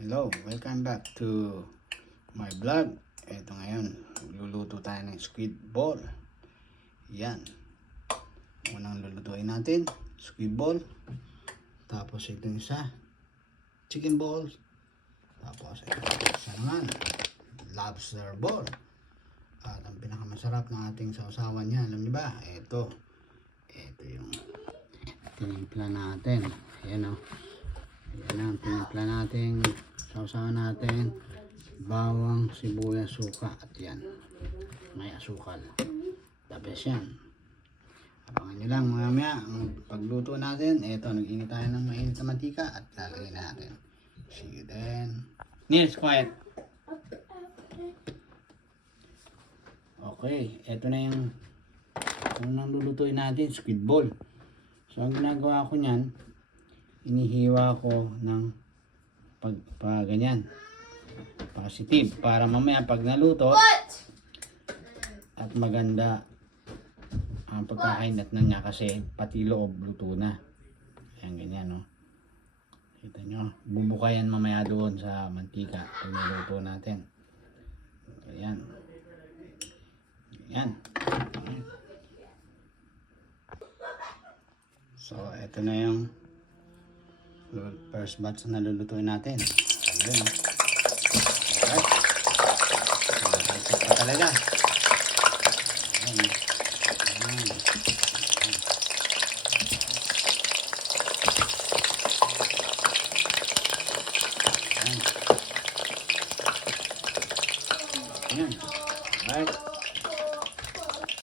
Hello, welcome back to my vlog. Ito ngayon, luluto tayo ng squid ball. Yan. Unang lulutuin natin, squid ball. Tapos ito isa, chicken ball. Tapos ito isa naman, lobster ball. At ang pinakamasarap ng ating sausawan niya, alam niyo ba? Ito yung tinimpla natin. Ayan o. Ayan ang tinimpla natin. Sausawan natin. Bawang, sibuyas, suka. At yan. May asukal. The best yan. Abangan nyo lang mamaya. Ang pagluto natin. Ito, nag-init tayo ng mainit na mantika. At lalagay natin. See you then. Nils, quiet. Okay. Ito na yung unang lulutuin natin. Squid ball. So, ang ginagawa ko nyan, inihiwa ko ng ganyan. Positive. Para mamaya pag naluto, at maganda ang pagkakainat na niya kasi pati loob luto na. Ayan, ganyan, no? Kita nyo. Bubukayan mamaya doon sa mantika pag naluto natin. Ayan. Ayan. So, ito na yung first batch na lulutuin natin. Ayan. Alright. Masarap pa talaga.